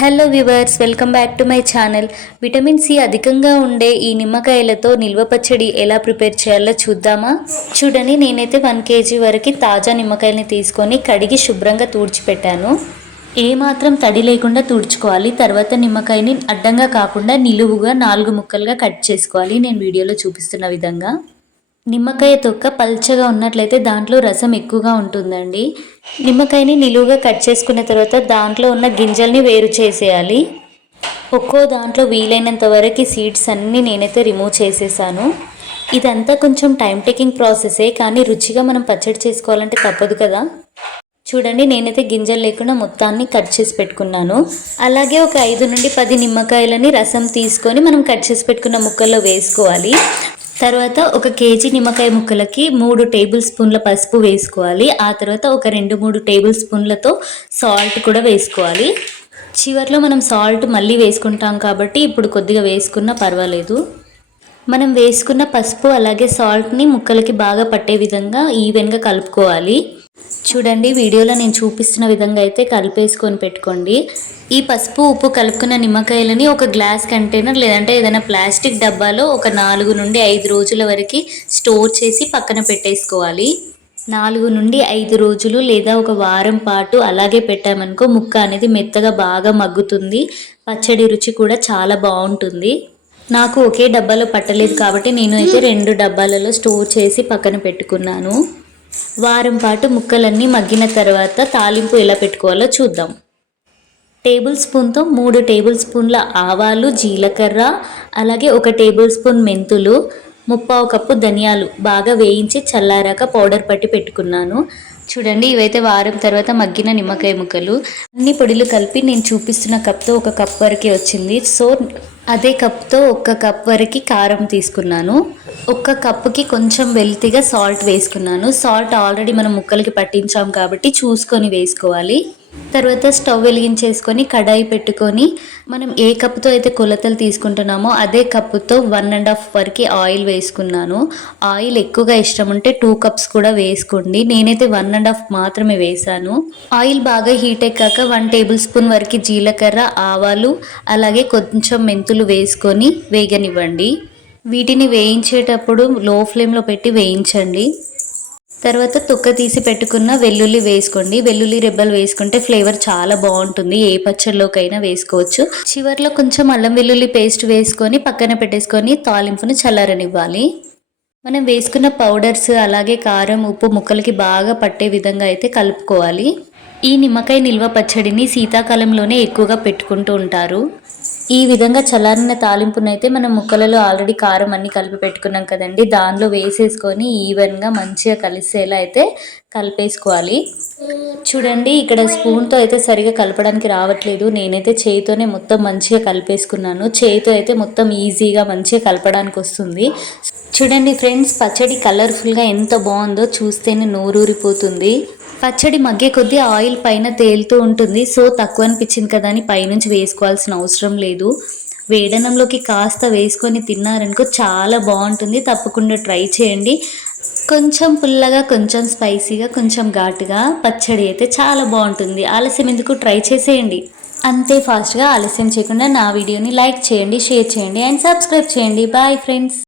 Hello viewers, welcome back to my channel. Vitamin C అధికంగా ఉండే ఈ నిమ్మకాయలతో నిల్వ పచ్చడి ఎలా ప్రిపేర్ చేయాలో చూద్దామా? చూడండి, నేనైతే 1 kg వరకు తాజా నిమ్మకాయలని తీసుకొని కడిగి శుభ్రంగా తుడిచిపెట్టాను. ఏమాత్రం తడి లేకుండా తుడుచుకోవాలి. తర్వాత నిమ్మకాయని అడ్డంగా కాకుండా నిలువుగా 4 ముక్కలుగా కట్ చేసుకోవాలి, నేను వీడియోలో చూపిస్తున్న విధంగా. నిమ్మకాయ తొక్క పల్చగా ఉన్నట్లయితే దాంట్లో రసం ఎక్కువగా ఉంటుందండి. నిమ్మకాయని నిలువుగా కట్ చేసుకున్న తర్వాత దాంట్లో ఉన్న గింజల్ని వేరు చేసేయాలి. ఒక్కో దాంట్లో వీలైనంత వరకు సీడ్స్ అన్నీ నేనైతే రిమూవ్ చేసేసాను. ఇదంతా కొంచెం టైం టేకింగ్ ప్రాసెసే, కానీ రుచిగా మనం పచ్చడి చేసుకోవాలంటే తప్పదు కదా. చూడండి, నేనైతే గింజలు లేకుండా మొత్తాన్ని కట్ చేసి పెట్టుకున్నాను. అలాగే ఒక 5 నుండి 10 నిమ్మకాయలని రసం తీసుకొని మనం కట్ చేసి పెట్టుకున్న ముక్కల్లో వేసుకోవాలి. తర్వాత 1 kg నిమ్మకాయ ముక్కలకి 3 టేబుల్ స్పూన్ల పసుపు వేసుకోవాలి. ఆ తర్వాత ఒక 2-3 టేబుల్ స్పూన్లతో సాల్ట్ కూడా వేసుకోవాలి. చివరిలో మనం సాల్ట్ మళ్ళీ వేసుకుంటాం కాబట్టి ఇప్పుడు కొద్దిగా వేసుకున్నా పర్వాలేదు. మనం వేసుకున్న పసుపు అలాగే సాల్ట్ని ముక్కలకి బాగా పట్టే విధంగా ఈవెన్గా కలుపుకోవాలి. చూడండి, వీడియోలో నేను చూపిస్తున్న విధంగా అయితే కలిపేసుకొని పెట్టుకోండి. ఈ పసుపు ఉప్పు కలుపుకున్న నిమ్మకాయలని ఒక గ్లాస్ కంటైనర్ లేదంటే ఏదైనా ప్లాస్టిక్ డబ్బాలో ఒక 4 నుండి 5 రోజుల వరకు స్టోర్ చేసి పక్కన పెట్టేసుకోవాలి. 4 నుండి 5 రోజులు లేదా ఒక వారం పాటు అలాగే పెట్టామనుకో ముక్క అనేది మెత్తగా బాగా మగ్గుతుంది. పచ్చడి రుచి కూడా చాలా బాగుంటుంది. నాకు ఒకే డబ్బాలో పట్టలేదు కాబట్టి నేను అయితే 2 డబ్బాలలో స్టోర్ చేసి పక్కన పెట్టుకున్నాను. వారం పాటు ముక్కలన్నీ మగ్గిన తర్వాత తాలింపు ఎలా పెట్టుకోవాలో చూద్దాం. టేబుల్ స్పూన్తో 3 టేబుల్ స్పూన్ల ఆవాలు, జీలకర్ర, అలాగే 1 టేబుల్ స్పూన్ మెంతులు, 3/4 కప్పు ధనియాలు బాగా వేయించి చల్లారాక పౌడర్ పట్టి పెట్టుకున్నాను. చూడండి, ఇవైతే వారం తర్వాత మగ్గిన నిమ్మకాయ ముక్కలు. అన్ని పొడిలు కలిపి నేను చూపిస్తున్న కప్తో 1 కప్ వరకు వచ్చింది. సో అదే కప్తో 1 కప్ వరకు కారం తీసుకున్నాను. 1 కప్పుకి కొంచెం వెల్తిగా సాల్ట్ వేసుకున్నాను. సాల్ట్ ఆల్రెడీ మనం ముక్కలకి పట్టించాం కాబట్టి చూసుకొని వేసుకోవాలి. తర్వాత స్టవ్ వెలిగించేసుకొని కడాయి పెట్టుకొని మనం ఏ కప్పుతో అయితే కొలతలు తీసుకుంటున్నామో అదే కప్పుతో 1.5 వరకు ఆయిల్ వేసుకున్నాను. ఆయిల్ ఎక్కువగా ఇష్టం ఉంటే 2 కప్స్ కూడా వేసుకోండి. నేనైతే 1.5 మాత్రమే వేసాను. ఆయిల్ బాగా హీట్ ఎక్కాక 1 టేబుల్ స్పూన్ వరకు జీలకర్ర, ఆవాలు అలాగే కొంచెం మెంతులు వేసుకొని వేగనివ్వండి. వీటిని వేయించేటప్పుడు లో ఫ్లేమ్లో పెట్టి వేయించండి. తర్వాత తొక్క తీసి పెట్టుకున్న వెల్లుల్లి వేసుకోండి. వెల్లుల్లి రెబ్బలు వేసుకుంటే ఫ్లేవర్ చాలా బాగుంటుంది. ఏ పచ్చడిలోకైనా వేసుకోవచ్చు. చివరిలో కొంచెం అల్లం వెల్లుల్లి పేస్ట్ వేసుకొని పక్కన పెట్టేసుకొని తాలింపును చల్లారనివ్వాలి. మనం వేసుకున్న పౌడర్స్ అలాగే కారం, ఉప్పు ముక్కలకి బాగా పట్టే విధంగా అయితే కలుపుకోవాలి. ఈ నిమ్మకాయ నిల్వ పచ్చడిని శీతాకాలంలోనే ఎక్కువగా పెట్టుకుంటూ ఉంటారు. ఈ విధంగా చల్లారిన తాలింపునైతే మనం ముక్కలలో ఆల్రెడీ కారం అన్నీ కలిపి పెట్టుకున్నాం కదండి, దానిలో వేసేసుకొని ఈవెన్గా మంచిగా కలిసేలా అయితే కలిపేసుకోవాలి. చూడండి, ఇక్కడ స్పూన్తో అయితే సరిగా కలపడానికి రావట్లేదు. నేనైతే చేయితోనే మొత్తం మంచిగా కలిపేసుకున్నాను. చేయితో అయితే మొత్తం ఈజీగా మంచిగా కలపడానికి వస్తుంది. చూడండి ఫ్రెండ్స్, పచ్చడి కలర్ఫుల్గా ఎంత బాగుందో చూస్తేనే నోరూరిపోతుంది. పచ్చడి మగ్గే కొద్దీ ఆయిల్ పైన తేలుతూ ఉంటుంది. సో తక్కువ అనిపించింది కదా అని పైనుంచి వేసుకోవాల్సిన అవసరం లేదు. వేడనంలోకి కాస్త వేసుకొని తిన్నారనుకో చాలా బాగుంటుంది. తప్పకుండా ట్రై చేయండి. కొంచెం పుల్లగా, కొంచెం స్పైసీగా, కొంచెం ఘాటుగా పచ్చడి అయితే చాలా బాగుంటుంది. ఆలస్యం ఎందుకు, ట్రై చేసేయండి. అంతే ఫాస్ట్గా. ఆలస్యం చేయకుండా నా వీడియోని లైక్ చేయండి, షేర్ చేయండి అండ్ సబ్స్క్రైబ్ చేయండి. Bye friends.